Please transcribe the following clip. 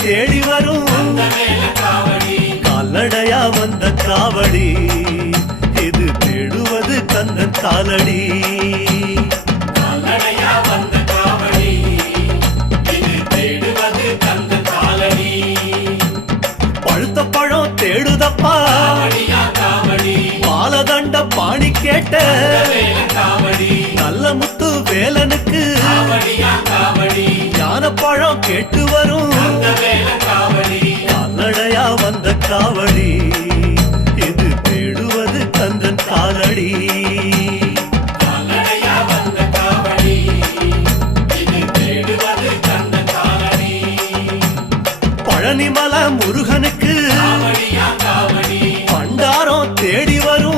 தேடி வரும் கால்நடையா வந்த காவடி இது தேடுவது கந்தன் காலடி பழுத்த பழம் தேடுதப்பா பாலதண்ட பாணி கேட்ட நல்ல முத்து வேலனுக்கு ஞானப்பழம் கேட்டு வரும் கால்நடையா வந்த காவடி இது தேடுவது கந்தன் காலடி பழனிமலை முருகனுக்கு பண்டாரம் தேடி வரும்